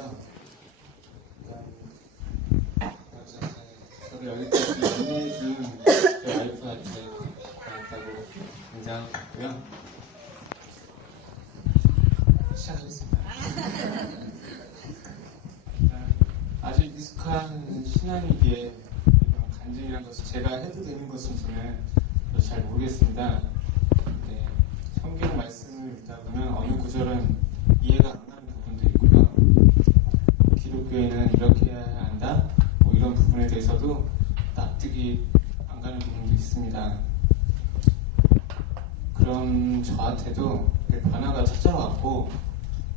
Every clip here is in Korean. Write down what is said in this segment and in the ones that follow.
안녕하세요. 저를 여기까지 안내해준 제 와이프한테 고맙다고 인사하고요. 시작하겠습니다. 아주 익숙한 신앙이기에 간증이라는 것을 제가 해도 되는 것인지는 잘 모르겠습니다. 네, 성경 말씀을 읽다 보면 어느 구절은 이해가 안 가는 부분도 있고요. 기독교에는 이렇게 해야 한다, 뭐 이런 부분에 대해서도 납득이 안 가는 부분도 있습니다. 그런 저한테도 변화가 찾아왔고,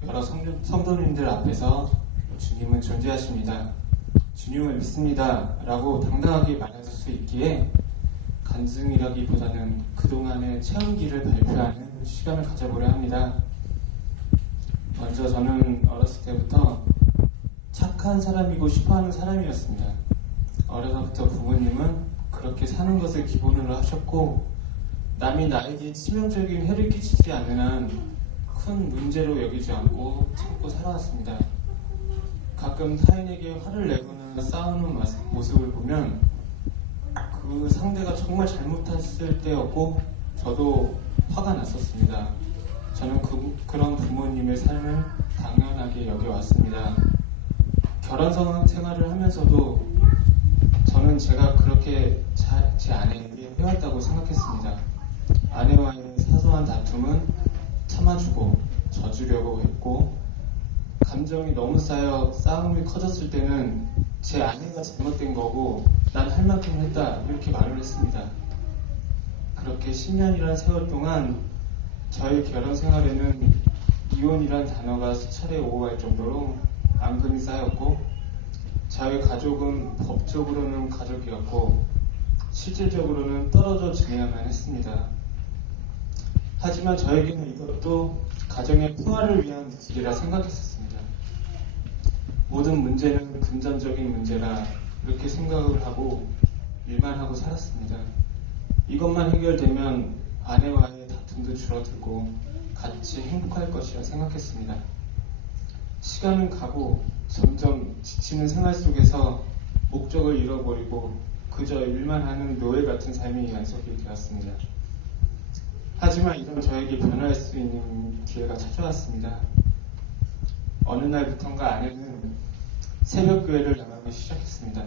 여러 성도님들 앞에서 주님은 존재하십니다, 주님을 믿습니다 라고 당당하게 말할 수 있기에 간증이라기보다는 그동안의 체험기를 발표하는 시간을 가져보려 합니다. 먼저 저는 어렸을 때부터 착한 사람이고 싶어하는 사람이었습니다. 어려서부터 부모님은 그렇게 사는 것을 기본으로 하셨고, 남이 나에게 치명적인 해를 끼치지 않는 한 큰 문제로 여기지 않고 참고 살아왔습니다. 가끔 타인에게 화를 내거나 싸우는 모습을 보면 그 상대가 정말 잘못했을 때였고 저도 화가 났었습니다. 저는 그런 부모님의 삶을 당연하게 여겨왔습니다. 결혼 생활을 하면서도 저는 제가 그렇게 제 아내에게 해왔다고 생각했습니다. 아내와의 사소한 다툼은 참아주고 져주려고 했고, 감정이 너무 쌓여 싸움이 커졌을 때는 제 아내가 잘못된 거고 난 할 만큼 했다, 이렇게 말을 했습니다. 그렇게 10년이라는 세월 동안 저의 결혼 생활에는 이혼이란 단어가 수차례 오갈 정도로 앙금이 쌓였고, 저의 가족은 법적으로는 가족이었고 실질적으로는 떨어져 지내야만 했습니다. 하지만 저에게는 이것도 가정의 평화를 위한 길이라 생각했었습니다. 모든 문제는 금전적인 문제라 이렇게 생각을 하고 일만 하고 살았습니다. 이것만 해결되면 아내와의 다툼도 줄어들고 같이 행복할 것이라 생각했습니다. 시간은 가고 점점 지치는 생활 속에서 목적을 잃어버리고 그저 일만 하는 노예 같은 삶이 연속이 되었습니다. 하지만 이런 저에게 변화할 수 있는 기회가 찾아왔습니다. 어느 날부턴가 아내는 새벽 교회를 나가기 시작했습니다.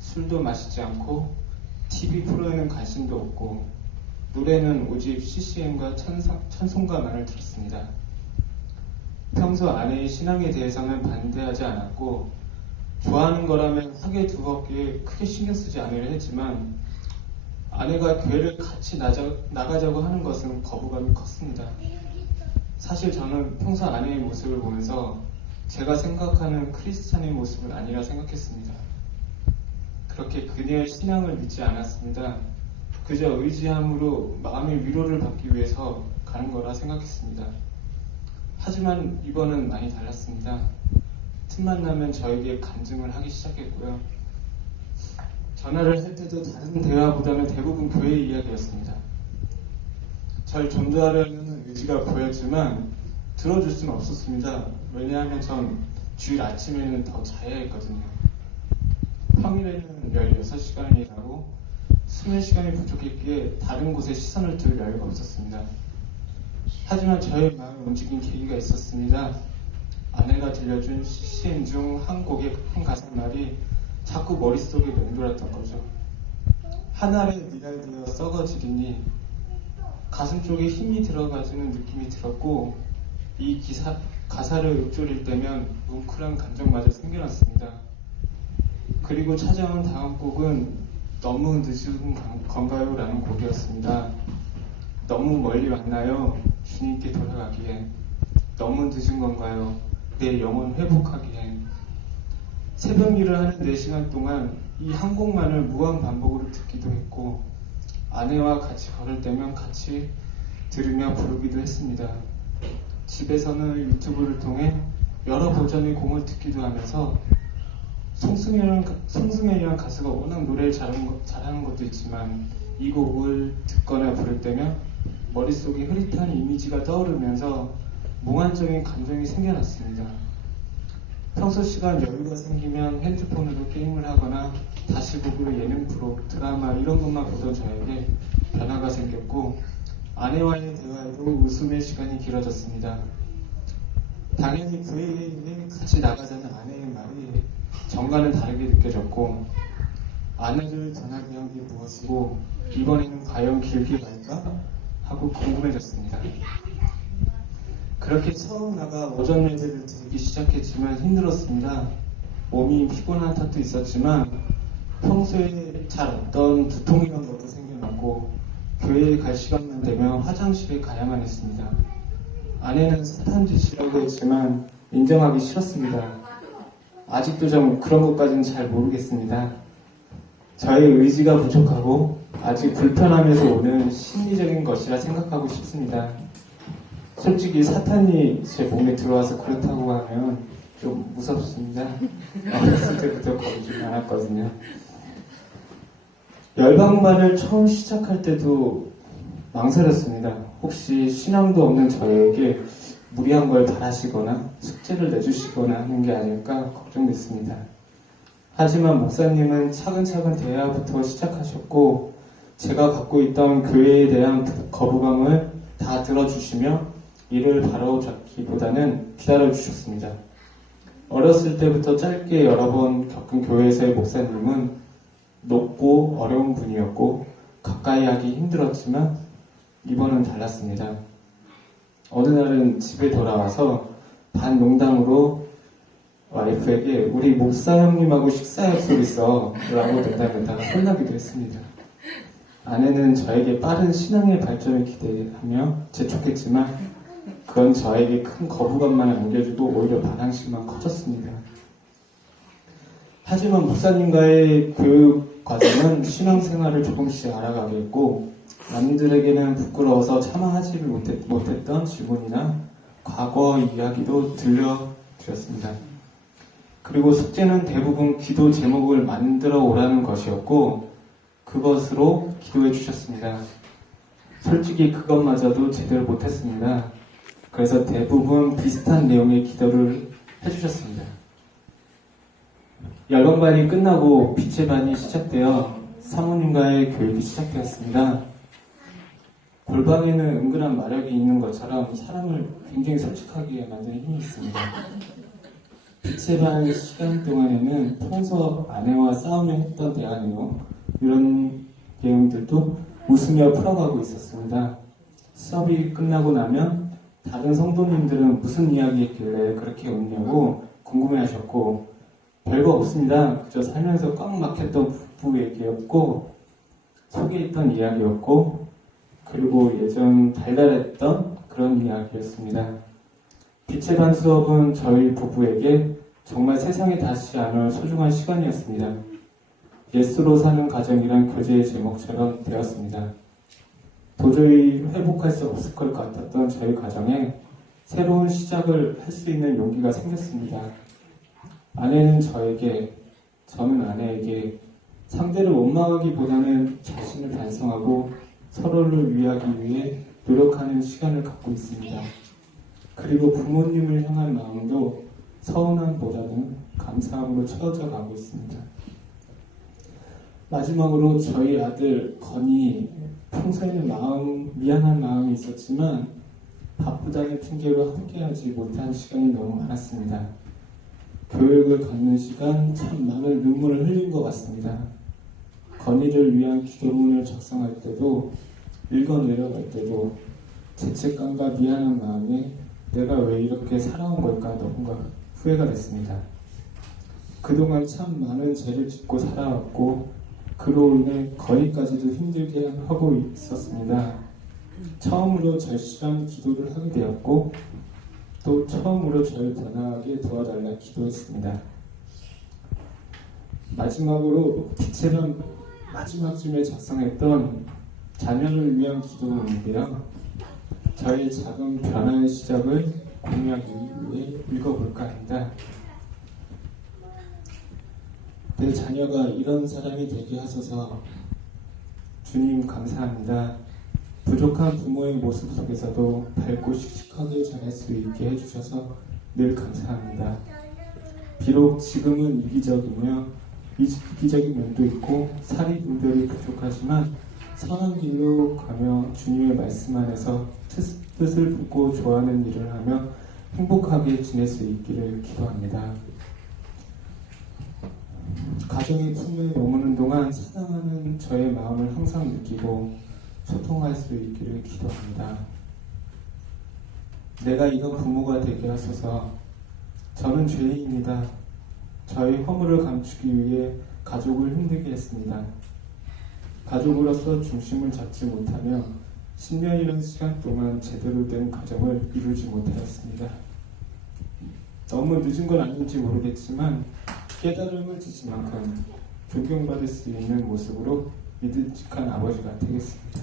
술도 마시지 않고 TV 프로에는 관심도 없고 노래는 오직 CCM과 찬송가만을 들었습니다. 평소 아내의 신앙에 대해서는 반대하지 않았고, 좋아하는 거라면 하게 두겁게 크게 신경 쓰지 않으려 했지만 아내가 교회를 같이 나가자고 하는 것은 거부감이 컸습니다. 사실 저는 평소 아내의 모습을 보면서 제가 생각하는 크리스찬의 모습은 아니라 생각했습니다. 그렇게 그녀의 신앙을 믿지 않았습니다. 그저 의지함으로 마음의 위로를 받기 위해서 가는 거라 생각했습니다. 하지만 이번은 많이 달랐습니다. 틈만 나면 저에게 간증을 하기 시작했고요. 전화를 할 때도 다른 대화보다는 대부분 교회 이야기였습니다. 절 전도하려는 의지가 보였지만 들어줄 수는 없었습니다. 왜냐하면 전 주일 아침에는 더 자야 했거든요. 평일에는 16시간을 일하고 수면 시간이 부족했기에 다른 곳에 시선을 둘 여유가 없었습니다. 하지만 저의 마음을 움직인 계기가 있었습니다. 아내가 들려준 CCM 중 한 곡의 한 가사말이 자꾸 머릿속에 맴돌았던 거죠. 하늘에 미랄되어 썩어지리니 가슴 쪽에 힘이 들어가지는 느낌이 들었고, 이 가사를 읊조릴 때면 뭉클한 감정마저 생겨났습니다. 그리고 찾아온 다음 곡은 너무 늦은 건가요? 라는 곡이었습니다. 너무 멀리 왔나요? 주님께 돌아가기에. 너무 늦은 건가요? 내 영혼 회복하기엔. 새벽 일을 하는 4시간 동안 이 한 곡만을 무한 반복으로 듣기도 했고, 아내와 같이 걸을 때면 같이 들으며 부르기도 했습니다. 집에서는 유튜브를 통해 여러 버전의 곡을 듣기도 하면서 송승헌이라는 가수가 워낙 노래를 잘하는 것도 있지만 이 곡을 듣거나 부를 때면 머릿속에 흐릿한 이미지가 떠오르면서 몽환적인 감정이 생겨났습니다. 평소 시간 여유가 생기면 핸드폰으로 게임을 하거나 다시보기로 예능 프로, 드라마 이런 것만 보던 저에게 변화가 생겼고 아내와의 대화에도 웃음의 시간이 길어졌습니다. 당연히 교회에 같이 나가자는 아내의 말이 정과는 다르게 느껴졌고 아내를 전하게 한 게 무엇이고 이번에는 과연 길게 갈까? 하고 궁금해졌습니다. 그렇게 처음 나가 오전 예배를 드리기 시작했지만 힘들었습니다. 몸이 피곤한 탓도 있었지만 평소에 잘 없던 두통 이런 것도 생겨났고 교회에 갈 시간만 되면 화장실에 가야만 했습니다. 아내는 사탄 짓이라고 했지만 인정하기 싫었습니다. 아직도 좀 그런 것까지는 잘 모르겠습니다. 저의 의지가 부족하고 아직 불편함에서 오는 심리적인 것이라 생각하고 싶습니다. 솔직히 사탄이 제 몸에 들어와서 그렇다고 하면 좀 무섭습니다. 어렸을 때부터 겁이 좀 많았거든요. 열방반을 처음 시작할 때도 망설였습니다. 혹시 신앙도 없는 저에게 무리한 걸 바라시거나 숙제를 내주시거나 하는 게 아닐까 걱정됐습니다. 하지만 목사님은 차근차근 대화부터 시작하셨고 제가 갖고 있던 교회에 대한 거부감을 다 들어주시며 이를 바로잡기보다는 기다려주셨습니다. 어렸을 때부터 짧게 여러 번 겪은 교회에서의 목사님은 높고 어려운 분이었고 가까이 하기 힘들었지만 이번은 달랐습니다. 어느 날은 집에 돌아와서 반농담으로 와이프에게 우리 목사 형님하고 식사 약속 있어 라고 농담했다가 혼나기도 했습니다. 아내는 저에게 빠른 신앙의 발전을 기대하며 재촉했지만 그건 저에게 큰 거부감만 안겨주고 오히려 반항심만 커졌습니다. 하지만 목사님과의 교육 과정은 신앙생활을 조금씩 알아가게 했고 남들에게는 부끄러워서 차마하지 못했던 질문이나 과거 이야기도 들려드렸습니다. 그리고 숙제는 대부분 기도 제목을 만들어 오라는 것이었고 그것으로 기도해 주셨습니다. 솔직히 그것마저도 제대로 못했습니다. 그래서 대부분 비슷한 내용의 기도를 해주셨습니다. 열방반이 끝나고 빛의 반이 시작되어 사모님과의 교육이 시작되었습니다. 골방에는 은근한 마력이 있는 것처럼 사람을 굉장히 솔직하게 만드는 힘이 있습니다. 빛의 반 시간 동안에는 평소 아내와 싸우며 했던 대화 내용 이런 내용들도 웃으며 풀어가고 있었습니다. 수업이 끝나고 나면 다른 성도님들은 무슨 이야기했길래 그렇게 웃냐고 궁금해하셨고 별거 없습니다. 그저 살면서 꽉 막혔던 부부 얘기였고 속에 있던 이야기였고 그리고 예전 달달했던 그런 이야기였습니다. 빛의 반 수업은 저희 부부에게 정말 세상에 다시 안 올 소중한 시간이었습니다. 예수로 사는 가정이란 교재의 제목처럼 되었습니다. 도저히 회복할 수 없을 것 같았던 저희 가정에 새로운 시작을 할 수 있는 용기가 생겼습니다. 아내는 저에게, 저는 아내에게 상대를 원망하기보다는 자신을 반성하고 서로를 위하기 위해 노력하는 시간을 갖고 있습니다. 그리고 부모님을 향한 마음도 서운함보다는 감사함으로 채워져 가고 있습니다. 마지막으로 저희 아들 건이 평소에는 미안한 마음이 있었지만 바쁘다는 핑계로 함께하지 못한 시간이 너무 많았습니다. 교육을 갖는 시간 참 많은 눈물을 흘린 것 같습니다. 건이를 위한 기도문을 작성할 때도 읽어 내려갈 때도 죄책감과 미안한 마음에 내가 왜 이렇게 살아온 걸까 너무나 후회가 됐습니다. 그동안 참 많은 죄를 짓고 살아왔고 그로 인해 건이까지도 힘들게 하고 있었습니다. 처음으로 절실한 기도를 하게 되었고 또 처음으로 저를 변화하게 도와달라 기도했습니다. 마지막으로 빛의 반 마지막쯤에 작성했던 자녀를 위한 기도문인데요. 저의 작은 변화의 시작을 공유하기 위해 읽어볼까 합니다. 내 자녀가 이런 사람이 되게 하소서. 주님 감사합니다. 부족한 부모의 모습 속에서도 밝고 씩씩하게 자랄 수 있게 해주셔서 늘 감사합니다. 비록 지금은 이기적인 면도 있고 살이 분별이 부족하지만 선한 길로 가며 주님의 말씀 안에서 뜻을 품고 좋아하는 일을 하며 행복하게 지낼 수 있기를 기도합니다. 가정의 품에 머무는 동안 사랑하는 저의 마음을 항상 느끼고 소통할 수 있기를 기도합니다. 내가 이런 부모가 되게 하소서. 저는 죄인입니다. 저의 허물을 감추기 위해 가족을 힘들게 했습니다. 가족으로서 중심을 잡지 못하며 10년이라는 시간 동안 제대로 된 가정을 이루지 못하였습니다. 너무 늦은 건 아닌지 모르겠지만 깨달음을 주신 만큼 존경받을 수 있는 모습으로 믿음직한 아버지가 되겠습니다.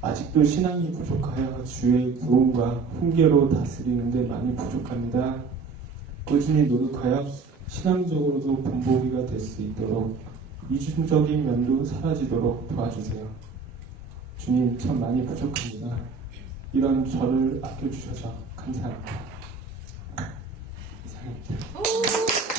아직도 신앙이 부족하여 주의 구원과 훈계로 다스리는 데 많이 부족합니다. 꾸준히 노력하여 신앙적으로도 본보기가 될 수 있도록 이중적인 면도 사라지도록 도와주세요. 주님, 참 많이 부족합니다. 이런 저를 아껴주셔서 감사합니다. 이상입니다.